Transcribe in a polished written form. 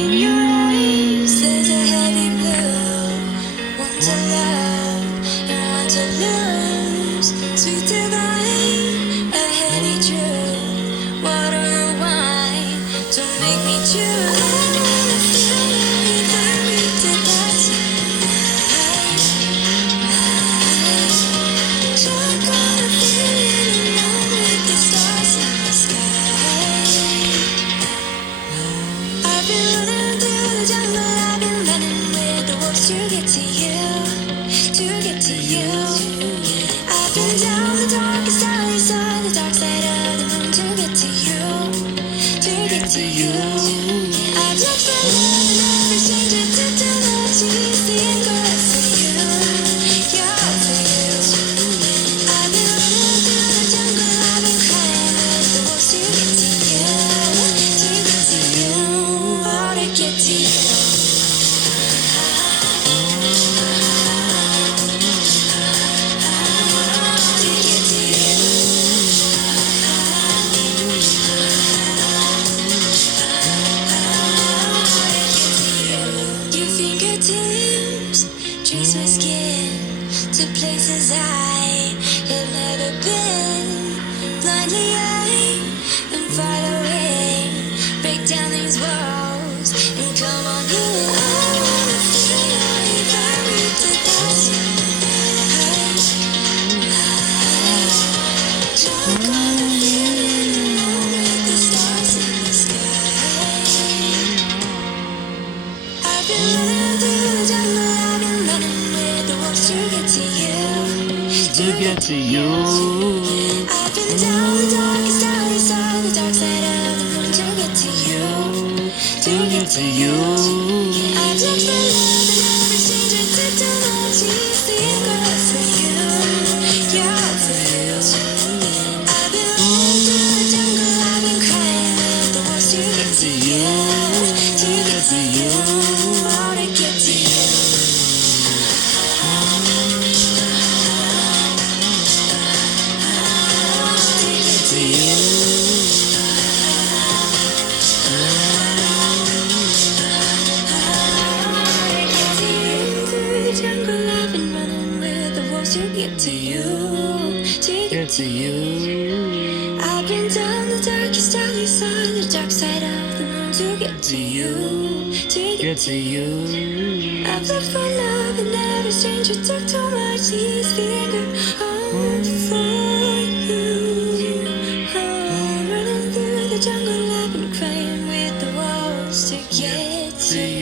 In your eyes, there's a heavy blue. One to love and one to lose. Sweet divine, a heady truth. Water or wine, don't make me choose. I wanna feel you very to that drunk on a feeling alone with the stars in the sky. I've been running through the jungle, I've been running with the wolves to get to you, to get to you. I've been down the darkest alley, saw the dark side of the moon to get to you, to get to you. I've looked for love in every stranger to tell that she's the anchor for you, yeah, for you. I've been running through the jungle, I've been crying with the wolves to get to you, to get to you, oh, to get to you. Your fingertips trace my skin to places I have never been. Blindly I am far away. Break down these walls and come on in. I wanna feel your very to drunk on the feeling alone with the stars in the sky. I've been running through the jungle, I've been running with the wolves to get to you, To get to you. I've been down the darkest alley, saw the dark side of the moon to get to you, to get to you. I've looked for love in every stranger to tell that she's the anchor for you, yeah, for you. I've been running through the jungle, I've been crying with the wolves to get to you, to get to you, oh, to get to you. To you. Through the jungle, I've been running with the wolves to get to you, to get Get to you. I've been down the darkest alley, saw the dark side of the moon to get to you, to Get get to you. I've looked for love in every stranger, took too much, he's the anger for you. Oh, running through the jungle, I've been crying with the wolves to get to you.